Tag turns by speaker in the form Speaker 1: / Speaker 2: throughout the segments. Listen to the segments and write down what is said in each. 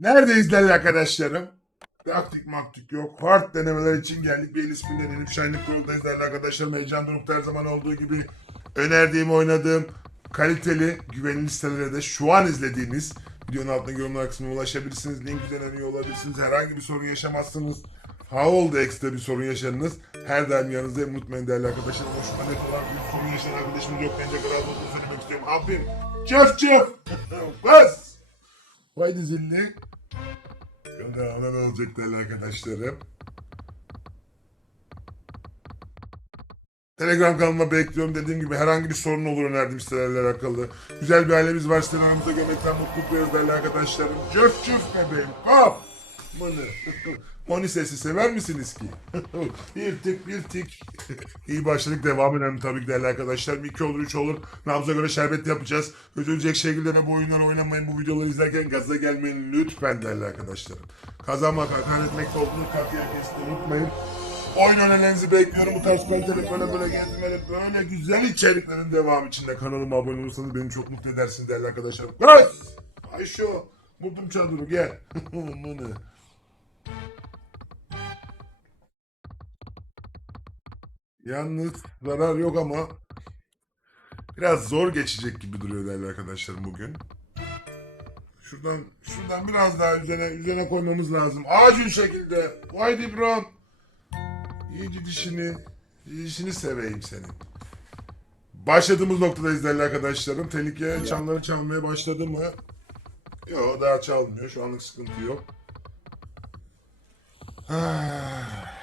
Speaker 1: Neredeyiz değerli arkadaşlarım? Taktik maktik yok. Hard denemeler için geldik. Bir el ismini deneyelim. Shining World'dayız değerli arkadaşlarım. Heyecan dorukta her zaman olduğu gibi önerdiğim, oynadığım kaliteli, güvenilir sitelere de şu an izlediğiniz videonun altında yorumlar kısmına ulaşabilirsiniz. Link üzerinden üye olabilirsiniz. Herhangi bir sorun yaşamazsınız. Ha oldu ekstra bir sorun yaşadınız. Her daim yanınızdayım. Unutmayın değerli arkadaşlarım. Hoşuma net olan bir sorun yaşayan arkadaşımız yok. Bence kadar olduğunu söylemek istiyorum. Abim. Çöf çöf. Bas. Haydi zilli. Devamlı ne olacak değerli arkadaşlarım. Telegram kanalıma bekliyorum. Dediğim gibi herhangi bir sorun olur önerdiğim sitelerle alakalı. Güzel bir ailemiz var. Sitenin aramızda görmekten mutluluk duyuyoruz değerli arkadaşlarım. Cöf cöf bebeğim. Kap. Mını. Moni sesi sever misiniz ki? bir tık bir tık. İyi başladık. Devam edelim tabii ki değerli arkadaşlar. Bir iki olur üç olur. Nabza göre şerbet yapacağız. Üzülecek şekilde de bu oyunları oynamayın. Bu videoları izlerken gaza gelmeyin lütfen değerli arkadaşlarım. Kazanmak, hakaret etmek olduğunu katliye kesin unutmayın. Oyun önerilerinizi bekliyorum. Bu tarz kaliteli böyle böyle gezmeli böyle güzel içeriklerin devamı için de kanalıma abone olursanız beni çok mutlu edersiniz değerli arkadaşlarım. Kız! Ayşo! Buldum çadırı gel. Bunu. Yalnız zarar yok ama biraz zor geçecek gibi duruyor değerli arkadaşlarım bugün. Şuradan şuradan biraz daha üzerine üzerine koymamız lazım. Acil şekilde. Haydi bro. İyice dişini, dişini seveyim senin. Başladığımız noktadayız değerli arkadaşlarım. Tehlike çanları çalmaya başladı mı? Yok daha çalmıyor. Şu anlık sıkıntı yok. Ah.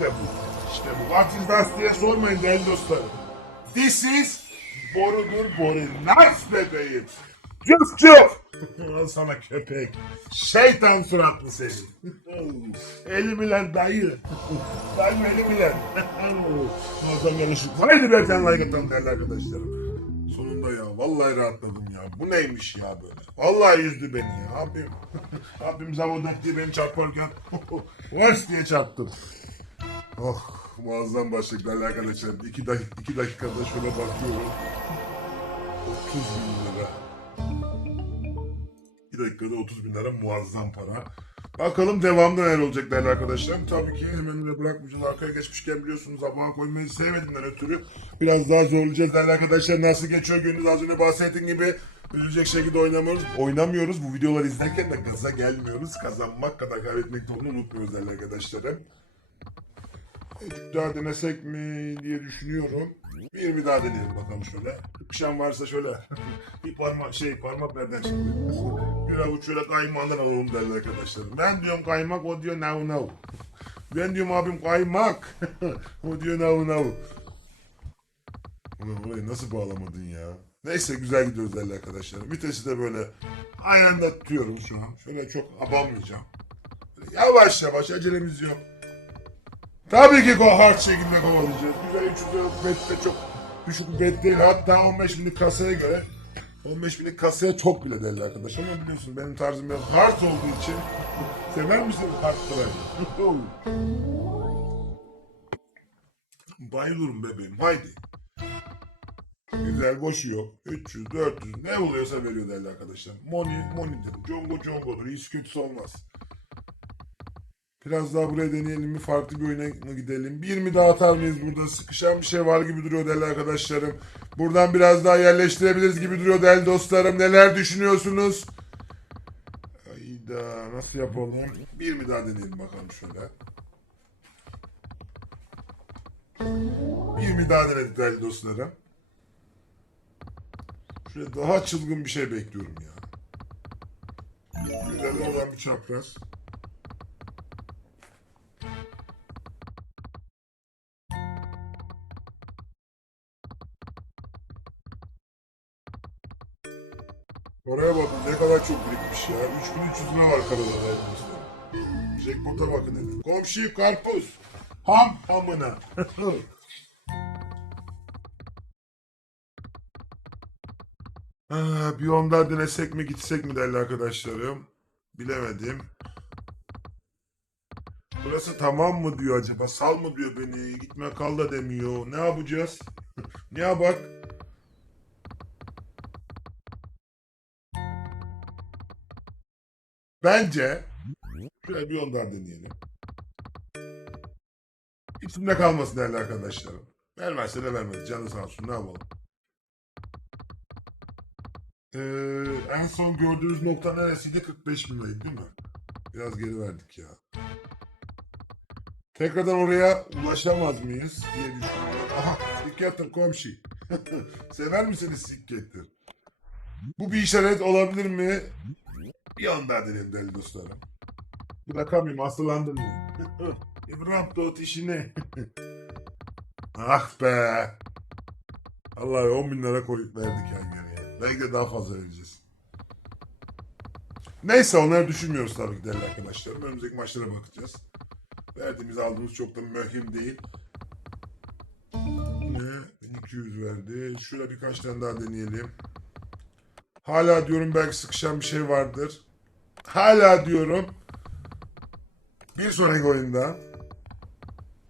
Speaker 1: İşte bu. İşte bu. What is that diye sormayın değerli dostlarım. This is borudur boru. Nas bebeğim. Cüf cüf. Al sana köpek. Şeytan suratlı senin. Elim ile dayı. Dayı elim ile. Adam yanlışlık. Haydi be sen atalım değerli arkadaşlarım. Sonunda ya. Vallahi rahatladım ya. Bu neymiş ya böyle. Vallahi yüzdü beni ya. Abim. Abim zavodak diye beni çarparken. Vars diye çarptım. Oh muazzam başlık değerli arkadaşlar. İki, dak iki dakikada şöyle bakıyorum. 30 bin lira. 2 dakikada 30 bin lira muazzam para. Bakalım devamda neler olacak değerli arkadaşlar. Tabii ki hemen öyle bırakmayacağız. Arkaya geçmişken biliyorsunuz abone koymayı sevmediğimden ötürü biraz daha zorlayacağız değerli arkadaşlar. Nasıl geçiyor gününüz az önce bahsettiğim gibi üzülecek şekilde oynamıyoruz. Oynamıyoruz. Bu videoları izlerken de gaza gelmiyoruz. Kazanmak kadar kaybetmek de unutmuyoruz değerli arkadaşlarım. Bir mi diye düşünüyorum. Bir bir daha deneyelim bakalım şöyle. Akşam varsa şöyle bir parmak şey parmak nereden çıktı? Bir avuç şöyle kaymağından alalım derler arkadaşlar. Ben diyorum kaymak o diyor nav nav. Ben diyorum abim kaymak. o diyor nav nav. Ulan orayı nasıl bağlamadın ya? Neyse güzel gidiyoruz değerli arkadaşlar. Vitesi de böyle ayağında tutuyorum şu an. Şöyle çok abanmayacağım. Yavaş yavaş acelemiz yok. Tabii ki hard şekilde kovalayacağız. Güzel 300 bet de çok düşük bir değil. Hatta 15 binlik kasaya göre 15 binlik kasaya çok bile değerli arkadaş. Ama biliyorsun benim tarzım biraz hard olduğu için sever misin hard drive? Bayılırım bebeğim haydi. Güzel boşuyor. 300, 400 ne buluyorsa veriyor değerli arkadaşlar. Money, money'dir. Congo congo'dur. Hiç kötüsü olmaz. Biraz daha buraya deneyelim mi? Farklı bir oyuna mı gidelim? Bir mi daha atar mıyız burada? Sıkışan bir şey var gibi duruyor değerli arkadaşlarım. Buradan biraz daha yerleştirebiliriz gibi duruyor değerli dostlarım. Neler düşünüyorsunuz? Hayda nasıl yapalım? Bir mi daha deneyelim bakalım şöyle. Bir mi daha denedik değerli dostlarım. Şöyle daha çılgın bir şey bekliyorum ya. Güzel olan bir çapraz. Çok birikmiş ya. 3300 lira var karada elimizde. Jackpot'a bakın dedim. Komşu karpuz. Ham hamına. Ah, bir ondan denesek mi gitsek mi değerli arkadaşlarım? Bilemedim. Burası tamam mı diyor acaba? Sal mı diyor beni? Gitme kal da demiyor. Ne yapacağız? ne yapak? Bence şöyle bir daha deneyelim. İçimde kalmasın değerli arkadaşlarım. Vermezse de vermez. Canı sağ olsun. Ne yapalım? Ee, en son gördüğünüz nokta neresiydi? 45 bin liraydı değil mi? Biraz geri verdik ya. Tekrardan oraya ulaşamaz mıyız diye düşünüyorum. Aha, sikketin komşu. Sever misiniz sikketin? Bu bir işaret olabilir mi? Daha deneyelim değerli dostlarım. Bırakamayayım, hastalandım mı? İbrahim Doğut işine. ah be. Allah 10 bin lira koyup verdik yani. Belki de daha fazla vereceğiz. Neyse onları düşünmüyoruz tabii ki değerli arkadaşlarım. Önümüzdeki maçlara bakacağız. Verdiğimiz aldığımız çok da mühim değil. Ne? 1200 verdi. Şöyle birkaç tane daha deneyelim. Hala diyorum belki sıkışan bir şey vardır. Hala diyorum. Bir sonraki oyunda.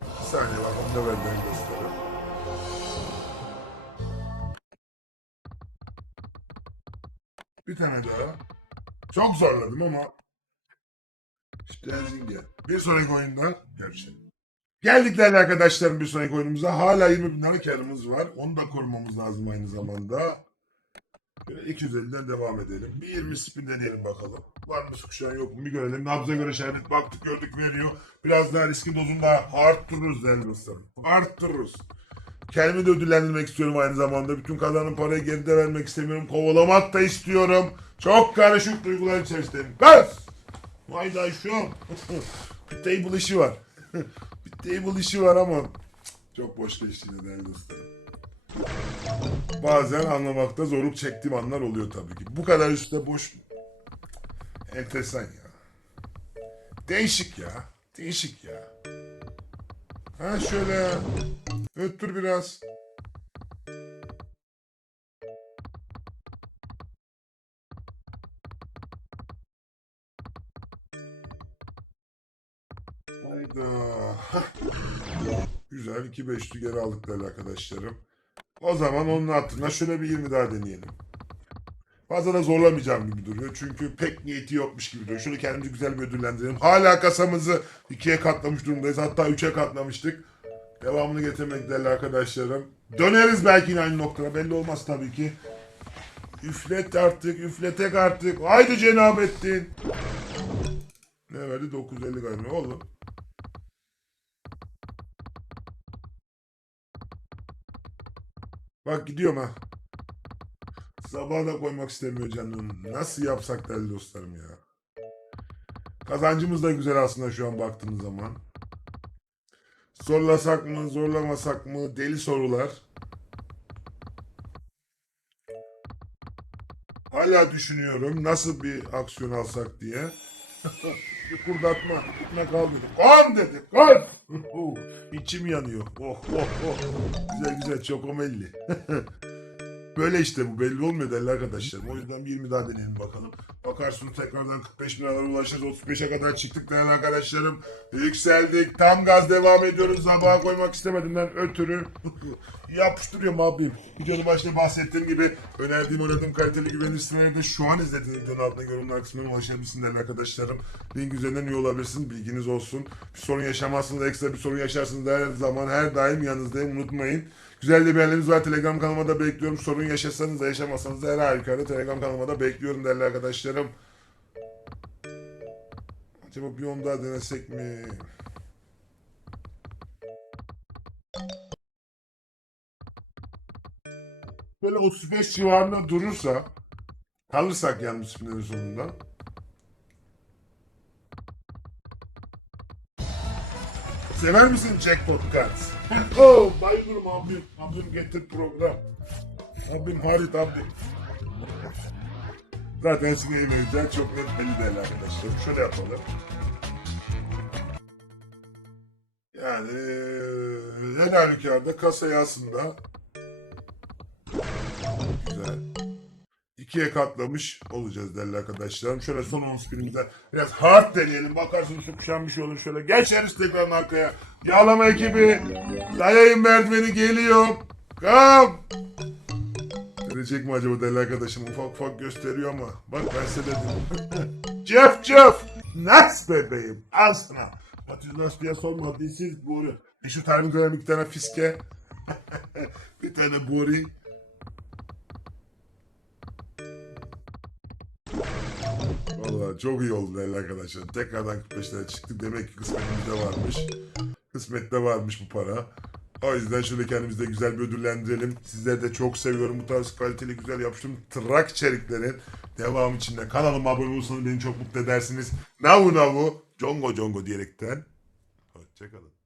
Speaker 1: Bir saniye bakalım ne verdiğini göstereyim. Bir tane daha. Çok zorladım ama. İşte gel. Bir sonraki oyunda görüşelim. Geldik arkadaşlarım bir sonraki oyunumuza. Hala 20 bin lira karımız var. Onu da korumamız lazım aynı zamanda. Böyle 250'den devam edelim. Bir 20 spin deneyelim bakalım. Var mı sıkışan yok mu bir görelim. Nabza göre şerbet baktık gördük veriyor. Biraz daha riski dozunda arttırırız dostlarım. Arttırırız. Kendimi de ödüllendirmek istiyorum aynı zamanda. Bütün kazanan parayı geride vermek istemiyorum. Kovalamak da istiyorum. Çok karışık duygular içerisindeyim. Bas! Vay da şu bir table işi var. bir table işi var ama çok boş geçti değerli dostlarım. Bazen anlamakta zorluk çektiğim anlar oluyor tabii ki. Bu kadar üstte boş. Enteresan ya. Değişik ya. Değişik ya. Ha şöyle. Öttür biraz. Hayda. Güzel 2 5'lü geri aldık değerli arkadaşlarım. O zaman onun hatırına şöyle bir 20 daha deneyelim. Fazla da zorlamayacağım gibi duruyor. Çünkü pek niyeti yokmuş gibi duruyor. Şunu kendimizi güzel bir ödüllendirelim. Hala kasamızı ikiye katlamış durumdayız. Hatta üçe katlamıştık. Devamını getirmek değerli arkadaşlarım. Döneriz belki yine aynı noktaya. Belli olmaz tabii ki. Üflet artık, üfletek artık. Haydi Cenabettin. Ne verdi? 950 galiba. Oğlum. Bak gidiyorum ha. Sabaha da koymak istemiyor canım. Nasıl yapsak değerli dostlarım ya. Kazancımız da güzel aslında şu an baktığımız zaman. Zorlasak mı, zorlamasak mı? Deli sorular. Hala düşünüyorum nasıl bir aksiyon alsak diye. kurdatma, gitme kal dedi. Kan dedi, kan! İçim yanıyor. Oh, oh, oh. Güzel güzel, çok omelli. Böyle işte bu belli olmuyor değerli arkadaşlarım. O yüzden bir 20 daha deneyelim bakalım. Bakarsınız tekrardan 45 bin liralara ulaşırız. 35'e kadar çıktık değerli arkadaşlarım. Yükseldik. Tam gaz devam ediyoruz. Sabaha koymak istemediğimden ötürü. Yapıştırıyorum abim. Videonun başta bahsettiğim gibi önerdiğim oynadığım kaliteli güvenilir sitelerde şu an izlediğiniz videonun altında yorumlar kısmına ulaşabilirsiniz değerli arkadaşlarım. Link üzerinden üye olabilirsiniz. Bilginiz olsun. Bir sorun yaşamazsınız. Ekstra bir sorun yaşarsınız. Her zaman her daim yanınızdayım. Unutmayın. Güzel de haberiniz var. Telegram kanalıma da bekliyorum. Sorun yaşasanız da yaşamasanız da her halükarda Telegram kanalıma da bekliyorum değerli arkadaşlarım. Acaba bir on daha denesek mi? Böyle 35 civarında durursa kalırsak yalnız spinlerin sonunda Sever misin Jackpot Cards? oh, bayılırım abim. Abim getir program. Abim Halit abim. Zaten sizin evinizden çok net belli değil arkadaşlar. Şöyle yapalım. Yani her halükarda kasayı aslında güzel. İkiye katlamış olacağız değerli arkadaşlarım. Şöyle son 10 spinimizden biraz hard deneyelim. Bakarsınız sıkışan bir şey olur. Şöyle geçeriz tekrar arkaya. Yağlama ekibi. Dayayın merdiveni geliyor. Kam. gösterecek mi acaba değerli arkadaşım? Ufak ufak gösteriyor ama. Bak ben size dedim. Cef cef. Nas bebeğim. Sana. Batı nas diye sorma. This is Buri. E iki tane fiske. bir tane Buri. Çok iyi oldu değerli arkadaşlar. Tekrardan 45 lira çıktık. Demek ki kısmetimizde varmış. Kısmette varmış bu para. O yüzden şöyle kendimizi de güzel bir ödüllendirelim. Sizleri de çok seviyorum. Bu tarz kaliteli güzel yapıştığım trak içeriklerin devam içinde. Kanalıma abone olursanız beni çok mutlu edersiniz. Navu navu, congo congo diyerekten. Hoşçakalın.